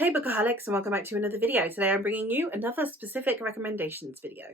Hey Bookaholics, and welcome back to another video. Today I'm bringing you another specific recommendations video.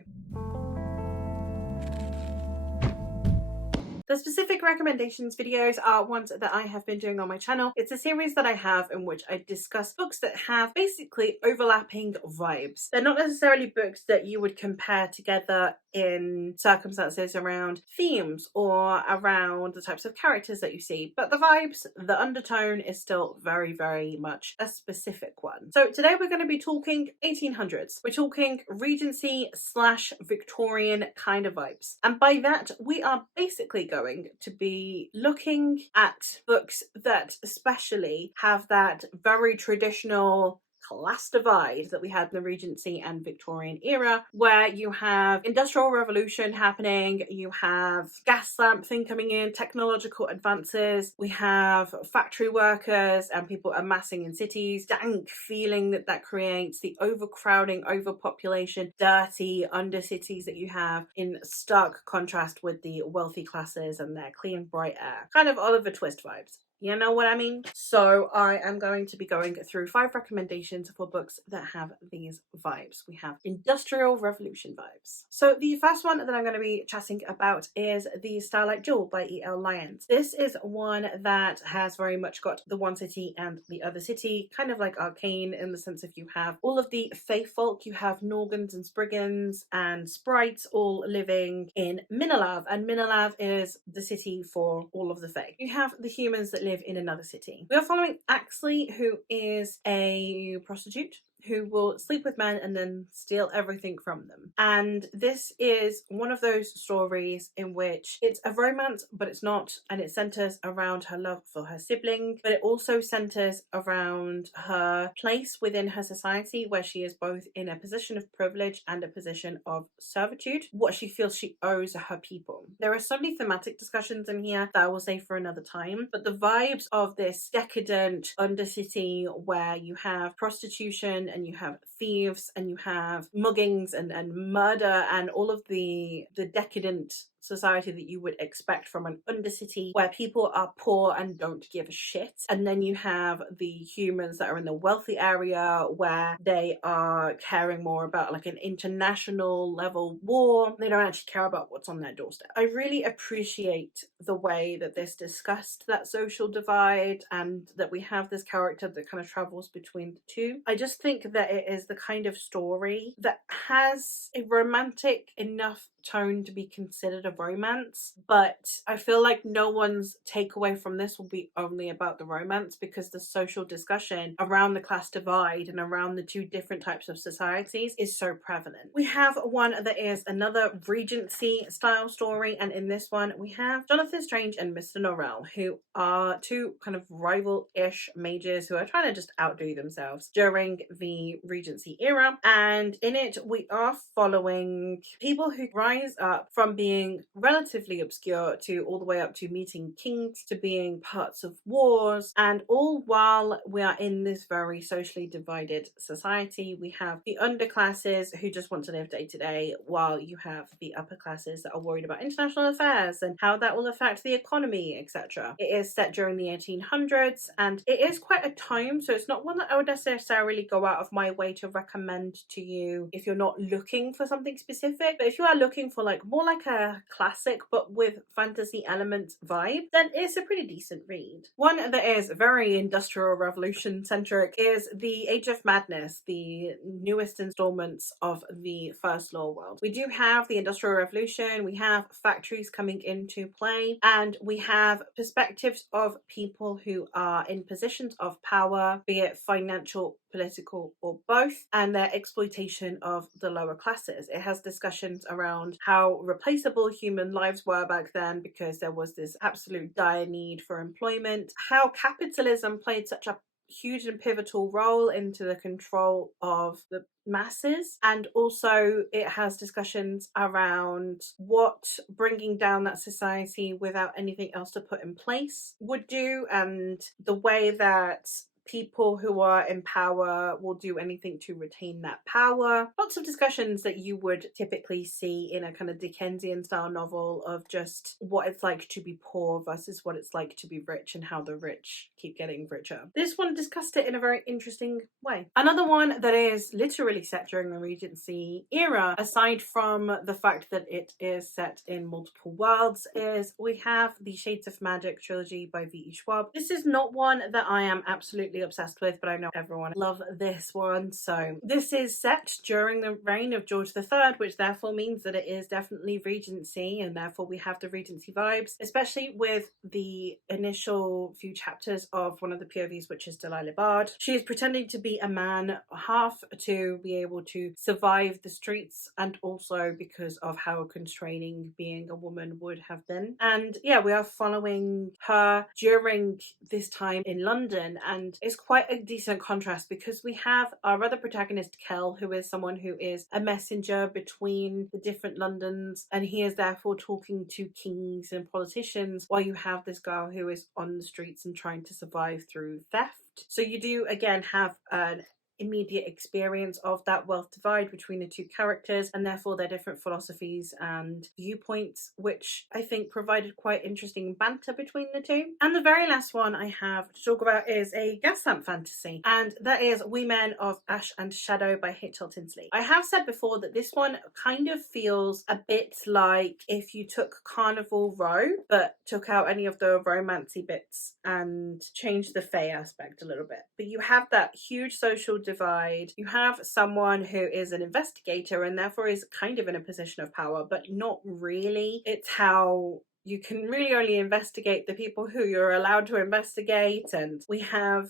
The specific recommendations videos are ones that I have been doing on my channel. It's a series that I have in which I discuss books that have basically overlapping vibes. They're not necessarily books that you would compare together in circumstances around themes or around the types of characters that you see, but the vibes, the undertone is still very, very much a specific one. So today we're going to be talking 1800s. We're talking Regency / Victorian kind of vibes. And by that, we are basically going to be looking at books that especially have that very traditional class divide that we had in the Regency and Victorian era, where you have Industrial Revolution happening, you have gas lamp thing coming in, technological advances, we have factory workers and people amassing in cities, dank feeling that creates, the overcrowding, overpopulation, dirty undercities that you have in stark contrast with the wealthy classes and their clean, bright air. Kind of Oliver Twist vibes. You know what I mean? So I am going to be going through 5 recommendations for books that have these vibes. We have Industrial Revolution vibes. So the first one that I'm going to be chatting about is the Starlight Jewel by E.L. Lyons. This is one that has very much got the one city and the other city, kind of like Arcane in the sense of you have all of the fae folk, you have Norgans and Spriggans and Sprites all living in Minalav, and Minalav is the city for all of the fae. You have the humans that live in another city. We are following Axley, who is a prostitute who will sleep with men and then steal everything from them. And this is one of those stories in which it's a romance, but it's not, and it centers around her love for her sibling, but it also centers around her place within her society, where she is both in a position of privilege and a position of servitude, what she feels she owes her people. There are so many thematic discussions in here that I will save for another time, but the vibes of this decadent undercity where you have prostitution and you have thieves and you have muggings and murder and all of the decadent society that you would expect from an undercity where people are poor and don't give a shit. And then you have the humans that are in the wealthy area where they are caring more about like an international level war. They don't actually care about what's on their doorstep. I really appreciate the way that this discussed that social divide and that we have this character that kind of travels between the two. I just think that it is the kind of story that has a romantic enough tone to be considered a romance, but I feel like no one's takeaway from this will be only about the romance, because the social discussion around the class divide and around the two different types of societies is so prevalent. We have one that is another Regency style story, and in this one we have Jonathan Strange and Mr. Norrell, who are two kind of rival-ish mages who are trying to just outdo themselves during the Regency era, and in it we are following people who rise up from being relatively obscure to all the way up to meeting kings, to being parts of wars, and all while we are in this very socially divided society. We have the underclasses who just want to live day to day, while you have the upper classes that are worried about international affairs and how that will affect the economy, etc. It is set during the 1800s, and it is quite a time, so it's not one that I would necessarily go out of my way to recommend to you if you're not looking for something specific. But if you are looking for like more like a classic but with fantasy elements vibe, then it's a pretty decent read. One that is very Industrial Revolution centric is The Age of Madness, the newest installments of the First Law world. We do have the Industrial Revolution, we have factories coming into play, and we have perspectives of people who are in positions of power, be it financial, political, or both, and their exploitation of the lower classes. It has discussions around how replaceable human lives were back then, because there was this absolute dire need for employment, how capitalism played such a huge and pivotal role into the control of the masses, and also it has discussions around what bringing down that society without anything else to put in place would do, and the way that people who are in power will do anything to retain that power. Lots of discussions that you would typically see in a kind of Dickensian style novel of just what it's like to be poor versus what it's like to be rich and how the rich keep getting richer. This one discussed it in a very interesting way. Another one that is literally set during the Regency era, aside from the fact that it is set in multiple worlds, is we have the Shades of Magic trilogy by V.E. Schwab. This is not one that I am absolutely obsessed with, but I know everyone loves this one. So this is set during the reign of George III, which therefore means that it is definitely Regency, and therefore we have the Regency vibes, especially with the initial few chapters of one of the POVs, which is Delilah Bard. She is pretending to be a man, half to be able to survive the streets, and also because of how constraining being a woman would have been. And yeah, we are following her during this time in London, and it's quite a decent contrast because we have our other protagonist, Kel, who is someone who is a messenger between the different Londons, and he is therefore talking to kings and politicians, while you have this girl who is on the streets and trying to survive through theft. So you do again have an immediate experience of that wealth divide between the two characters, and therefore their different philosophies and viewpoints, which I think provided quite interesting banter between the two. And the very last one I have to talk about is a gas lamp fantasy, and that is We Men of Ash and Shadow by H.L. Tinsley. I have said before that this one kind of feels a bit like if you took Carnival Row but took out any of the romancy bits and changed the fae aspect a little bit. But you have that huge social divide. You have someone who is an investigator and therefore is kind of in a position of power, but not really. It's how you can really only investigate the people who you're allowed to investigate. And we have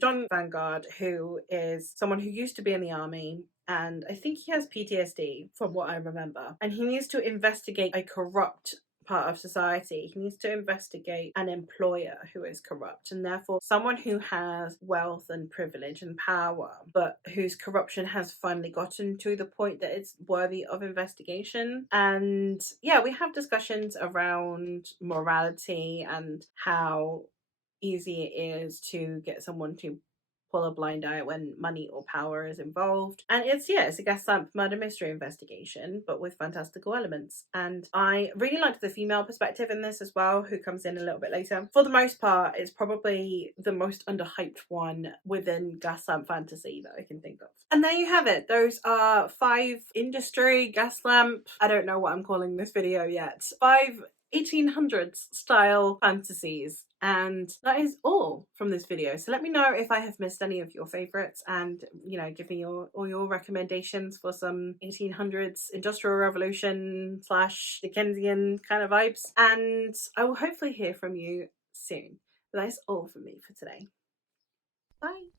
John Vanguard, who is someone who used to be in the army, and I think he has PTSD from what I remember, and he needs to investigate a corrupt part of society. He needs to investigate an employer who is corrupt, and therefore someone who has wealth and privilege and power, but whose corruption has finally gotten to the point that it's worthy of investigation. And yeah, we have discussions around morality and how easy it is to get someone to pull a blind eye when money or power is involved. And it's a gas lamp murder mystery investigation, but with fantastical elements. And I really liked the female perspective in this as well, who comes in a little bit later. For the most part, it's probably the most underhyped one within gas lamp fantasy that I can think of. And there you have it. Those are 5 industry gas lamp, I don't know what I'm calling this video yet, 5 1800s style fantasies. And that is all from this video. So let me know if I have missed any of your favorites, and give me all your recommendations for some 1800s industrial revolution / Dickensian kind of vibes, and I will hopefully hear from you soon. But that is all from me for today. Bye.